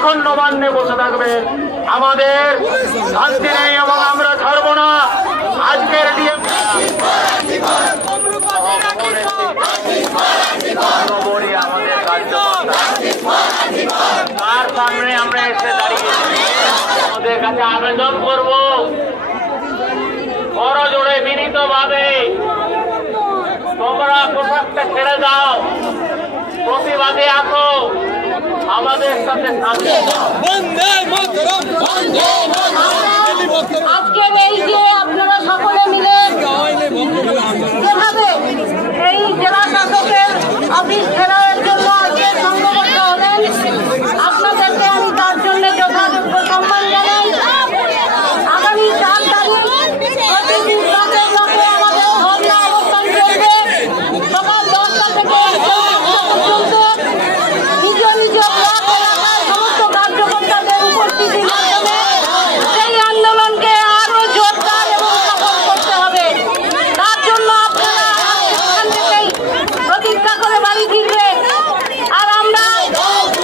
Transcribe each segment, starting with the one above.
সারাক্ষণ নবান্নে বসে থাকবেন। আমাদের শান্তি নেই এবং আমরা ছাড়ব না। আজকের আমাদের তার সামনে আমরা এসে দাঁড়িয়ে আমাদের কাছে আবেদন করব, বড় জোরে বিনীত ভাবে তোমরা পোশাকটা ছেড়ে দাও, প্রতিবাদে আসো, আমাদের সাথে আজকে এই যে আপনারা সকলে মিলে যেভাবে এই জেলা শাসকের অফিস ঘেরাওয়ের জন্য আজকে সংঘবদ্ধ হলেন, আপনাদেরকে আমি তার জন্য যথাযোগ্য সম্মান জানাই। আগামী 4 তারিখ প্রতিদিন ব্লকে ব্লকে আমাদের ধর্ণা অবস্থান চলবে। সকাল 10টা থেকে পর্যন্ত নিজ নিজ ব্লক এলাকায় সমস্ত কার্যকর্তাদের উপস্থিতির মাধ্যমে সেই আন্দোলনকে আরো জোরদার এবং সফল করতে হবে। তার জন্য আপনারা এখান থেকেই প্রতিজ্ঞা করে বাড়ি ফিরবেন। আর আমরা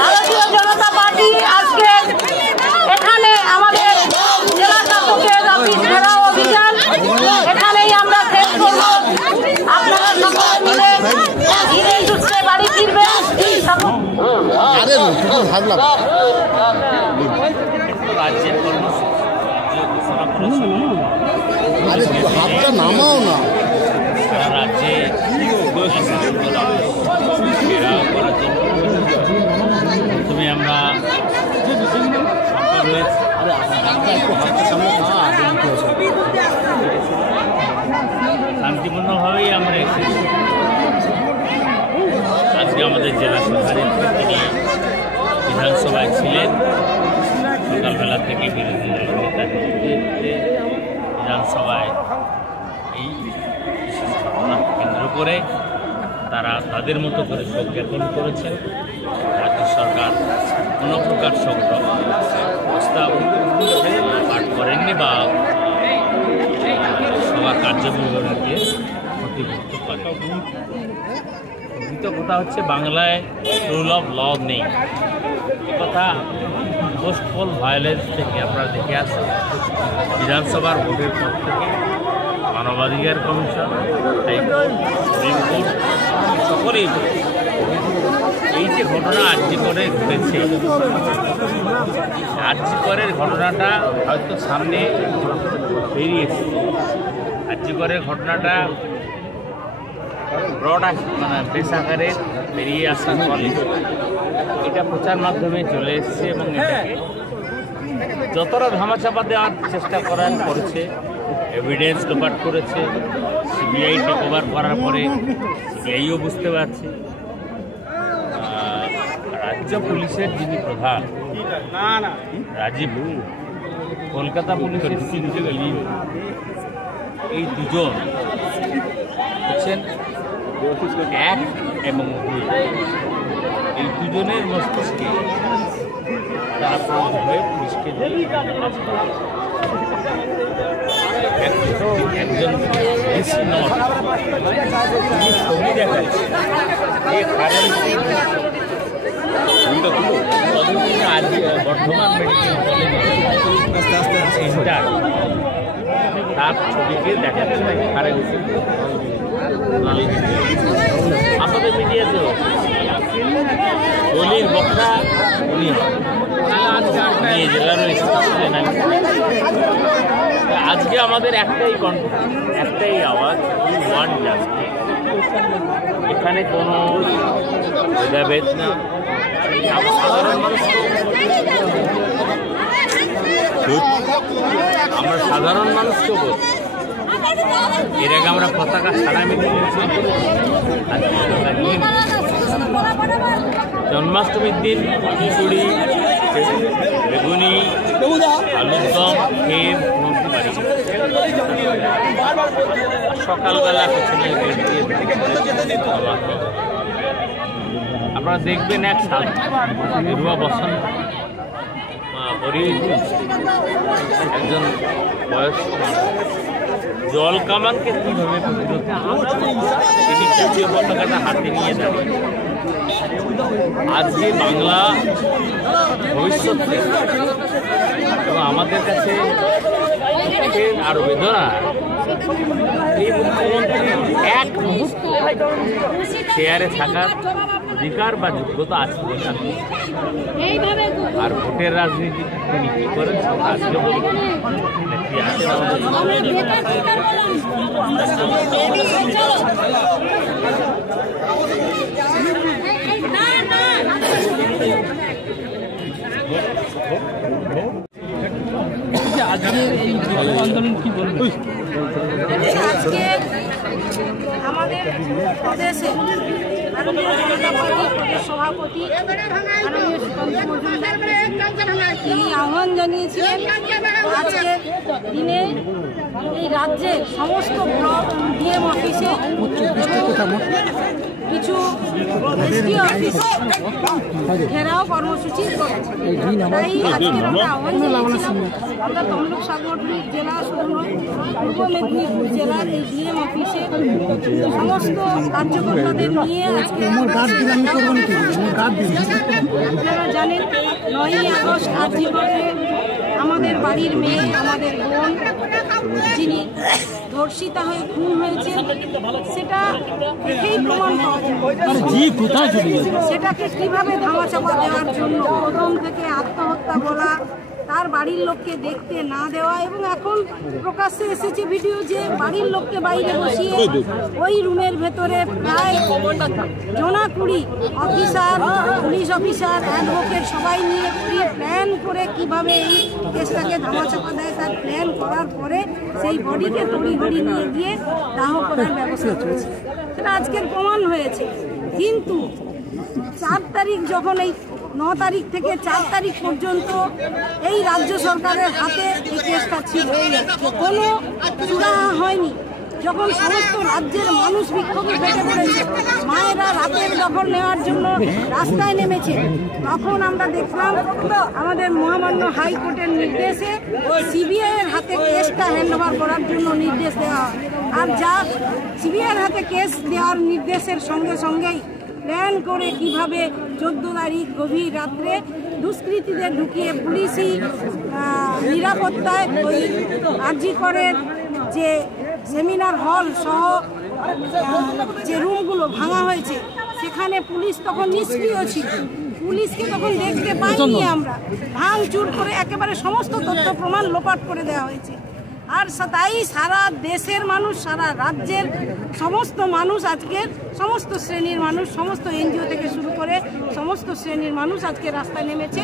ভারতীয় জনতা পার্টি আজকে এখানে আমাদের জেলা শাসকের অফিস ঘেরাও অভিযান এখানেই আমরা শেষ করব। আপনারা সকলে মিলে ধীরে সুস্থে বাড়ি ফিরবেন। হাতটা নামাও না। সারা রাজ্যে প্রথমে আমরা শান্তিপূর্ণভাবেই আমরা এসেছি। আজকে আমাদের জেলা সভানেত্রী তিনি বিধানসভায় ছিলেন, সকালবেলা থেকে বিরোধী দলের নেতার নেতৃত্বে বিধানসভায় এই ঘটনাকে কেন্দ্র করে তারা তাদের মতো করে শোক জ্ঞাপন করেছেন। রাজ্য সরকার কোনো প্রকার শোক প্রস্তাব পাঠ করেননি বা সবার কার্যবিবরণীকে ক্ষতিগ্রস্ত করে। দ্বিতীয় কথা হচ্ছে, বাংলায় রুল অফ ল নেই। কথা পোস্ট পোল ভায়োলেন্স থেকে আপনারা দেখে আসেন। বিধানসভার ভোটের পর থেকে মানবাধিকার কমিশন, হাইকোর্ট, সুপ্রিম কোর্ট সকলেই এই যে ঘটনা আরজি করে ঘটেছে, আরজি করের ঘটনাটা হয়তো সামনে বেরিয়েছে। আরজি করের ঘটনাটা ব্রড মানে বেশ আকারে বেরিয়ে আসার ফলে এটা প্রচার মাধ্যমে চলে এসছে এবং এটাকে যতটা ধামাচাপা দেওয়ার চেষ্টা করেছে, এভিডেন্স লোপাট করেছে। সিবিআই টেক ওভার করার পরে সিবিআইও বুঝতে পারছে। রাজ্য পুলিশের যিনি প্রধান রাজীব, কলকাতা পুলিশের সিইও, এই দুজন হচ্ছেন 1 এবং 2। এই দুজনের মস্তিষ্কে তারা প্রয়োগ হয়ে পুলিশকে একজন ডিসি নট ছবি দেখাচ্ছে যে আজ বর্ধমান মেডিকেল কলেজ সেন্টার তার ছবিকে দেখাচ্ছে কারেন্সি। আমাদের মিডিয়াতেও দলির বক্তা উনি নিয়ে জেলারও এসেছিলেন। আজকে আমাদের একটাই আওয়াজ, ওয়ান জাস্টিস। এখানে কোনো ভেদাভেদ না। আমরা সাধারণ মানুষকেও বলছি, এর আগে আমরা পতাকা সারা মিটিং জন্মাষ্টমীর দিন খিচুড়ি, বেগুনি, আলুর দম খেয়ে বাড়ি সকালবেলা পেছনে আপনারা দেখবেন এক সাল গেরুয়া বসন্ত একজন বয়স্ক মানুষ জল কামানকে কীভাবে প্রতিরোধ তিনি জাতীয় পতাকাটা হাতে নিয়ে দাঁড়িয়ে আজকে বাংলা ভবিষ্যৎ এবং আমাদের কাছে আরো বেদনা এই মুখ্যমন্ত্রীর এক মুহূর্ত চেয়ারে থাকার অধিকার বা যোগ্যতা আছে আর ভোটের রাজনীতি তিনি কি করেন আজকে বলবেন আন্দোলন কি বলবেন? আজকে আমাদের প্রদেশে ভারতীয় জনতা পার্টির সভাপতি মাননীয় সুকান্ত মজুমদার তিনি আহ্বান জানিয়েছিলেন আজকের দিনে এই রাজ্যের সমস্ত ব্লক ডিএম অফিসে কিছু এসডি অফিস ঘেরাও কর্মসূচি করেছে। তাই আজকের আমরা আহ্বান জানিয়েছিলাম আমরা তমলুক সাগরদ্বীপ জেলা শুধু পূর্ব মেদিনীপুর জেলার এই ডিএম অফিসে সমস্ত কার্যকর্তাদের নিয়ে আজকে আপনারা জানেন 9ই আগস্ট আজীবনে আমাদের বাড়ির মেয়ে আমাদের বোন যিনি ধর্ষিতা হয়ে খুন হয়েছে সেটা দেখেই প্রমাণ পাওয়া যায় সেটাকে কিভাবে ধামাচাপা দেওয়ার জন্য প্রথম থেকে আত্মহত্যা বলা তার বাড়ির লোককে দেখতে না দেওয়া এবং এখন প্রকাশ্যে এসেছে ভিডিও যে বাড়ির লোককে বাইরে বসিয়ে ওই রুমের ভেতরে প্রায় জোনাকুড়ি অফিসার পুলিশ অফিসার অ্যাডভোকেট সবাই নিয়ে প্ল্যান করে কিভাবে এই কেসটাকে ধামাচাপা দেয় তার প্ল্যান করার পরে সেই বডিকে তড়িঘড়ি নিয়ে গিয়ে দাহ করার ব্যবস্থা করেছে সেটা আজকের প্রমাণ হয়েছে। কিন্তু 4 তারিখ যখন এই 9 তারিখ থেকে 4 তারিখ পর্যন্ত এই রাজ্য সরকারের হাতে এই কেসটা ছিল কোনো চূড়াহা হয়নি। যখন সমস্ত রাজ্যের মানুষ বিক্ষোভে ফেটে পড়েছে মায়েরা রাতের দখল নেওয়ার জন্য রাস্তায় নেমেছে তখন আমরা দেখলাম আমাদের মহামান্য হাইকোর্টের নির্দেশে সিবিআইয়ের হাতে কেসটা হ্যান্ডওভার করার জন্য নির্দেশ দেওয়া হয়। আর যা সিবিআইয়ের হাতে কেস দেওয়ার নির্দেশের সঙ্গে সঙ্গেই প্ল্যান করে কিভাবে 14 তারিখ গভীর রাত্রে দুষ্কৃতীদের ঢুকিয়ে পুলিশি নিরাপত্তায় ওই আরজি করের যে সেমিনার হল সহ যে রুমগুলো ভাঙা হয়েছে সেখানে পুলিশ তখন নিষ্ক্রিয় ছিল পুলিশকে তখন দেখতে পাইনি আমরা ভাঙচুর করে একেবারে সমস্ত তথ্য প্রমাণ লোপাট করে দেওয়া হয়েছে। আর তাই সারা দেশের মানুষ সারা রাজ্যের সমস্ত মানুষ আজকের সমস্ত শ্রেণীর মানুষ সমস্ত এনজিও থেকে শুরু করে সমস্ত শ্রেণীর মানুষ আজকে রাস্তায় নেমেছে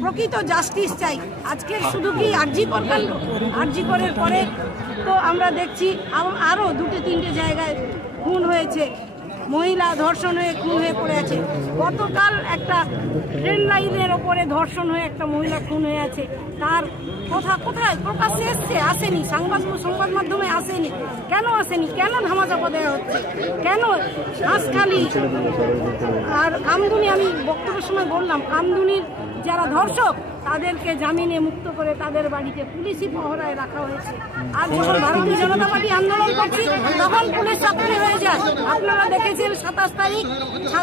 প্রকৃত জাস্টিস চাই। আজকের শুধু কি আরজি কর কাণ্ড আরজি করের পরে তো আমরা দেখছি আরও 2-3টে জায়গায় খুন হয়েছে মহিলা ধর্ষণ হয়ে খুন হয়ে পড়ে আছে। গতকাল একটা ট্রেন লাইনের ওপরে ধর্ষণ হয়ে একটা মহিলা খুন হয়ে আছে তার কোথায় প্রকাশ্যে এসছে আসেনি সংবাদ মাধ্যমে আসেনি কেন আসেনি কেন ধামাচাপা দেওয়া হচ্ছে কেন হাঁসখালি আর কামদুনি আমি বক্তব্যের সময় বললাম কামদুনির যারা ধর্ষক তাদেরকে জামিনে মুক্ত করে তাদের বাড়িতে পুলিশি পহরায় রাখা হয়েছে। আর যখন ভারতীয় জনতা পার্টি আন্দোলন করছে তখন পুলিশ সক্রিয় হয়ে যায়। আপনারা দেখেছেন 27 তারিখ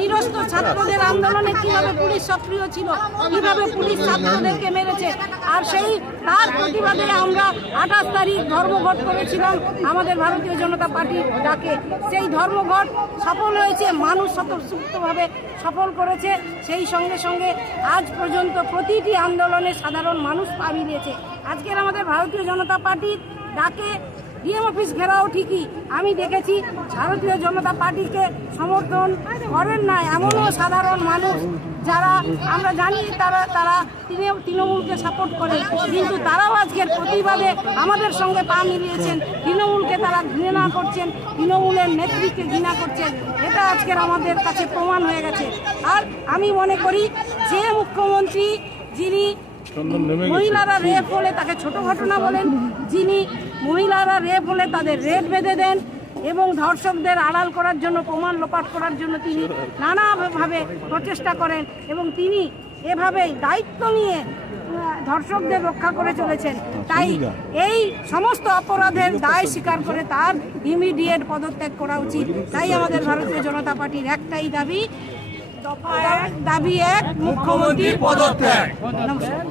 নিরস্ত ছাত্রদের আন্দোলনে কিভাবে পুলিশ সক্রিয় ছিল কিভাবে পুলিশ ছাত্রদেরকে মেরেছে। আর সেই তার প্রতিবাদে আমরা 28 তারিখ ধর্মঘট করেছিলাম আমাদের ভারতীয় জনতা পার্টির ডাকে। সেই ধর্মঘট সফল হয়েছে মানুষ স্বতঃস্ফূর্তভাবে সফল করেছে। সেই সঙ্গে সঙ্গে আজ পর্যন্ত প্রতিটি আন্দোলনে সাধারণ মানুষ পা মিলিয়েছে। আজকের আমাদের ভারতীয় জনতা পার্টির ডাকে ডিএম অফিস ঘেরাও ঠিকই আমি দেখেছি ভারতীয় জনতা পার্টিকে সমর্থন করেন না এমনও সাধারণ মানুষ যারা আমরা জানি তারা তৃণমূলকে সাপোর্ট করে কিন্তু তারাও আজকের প্রতিবাদে আমাদের সঙ্গে পা মিলিয়েছেন। তৃণমূলকে তারা ঘৃণা করছেন তৃণমূলের নেতৃত্বে ঘৃণা করছেন এটা আজকের আমাদের কাছে প্রমাণ হয়ে গেছে। আর আমি মনে করি যে মুখ্যমন্ত্রী যিনি মহিলারা রেপ হলে তাকে ছোট ঘটনা বলেন যিনি মহিলারা রেপ হলে তাদের রেপ বেঁধে দেন এবং ধর্ষকদের আড়াল করার জন্য প্রমাণ লোপাট করার জন্য তিনি নানাভাবে প্রচেষ্টা করেন এবং তিনি এভাবেই দায়িত্ব নিয়ে ধর্ষকদের রক্ষা করে চলেছেন। তাই এই সমস্ত অপরাধের দায় স্বীকার করে তার ইমিডিয়েট পদত্যাগ করা উচিত। তাই আমাদের ভারতীয় জনতা পার্টির একটাই দাবি, দাবি এক, মুখ্যমন্ত্রীর পদত্যাগ। নমস্কার।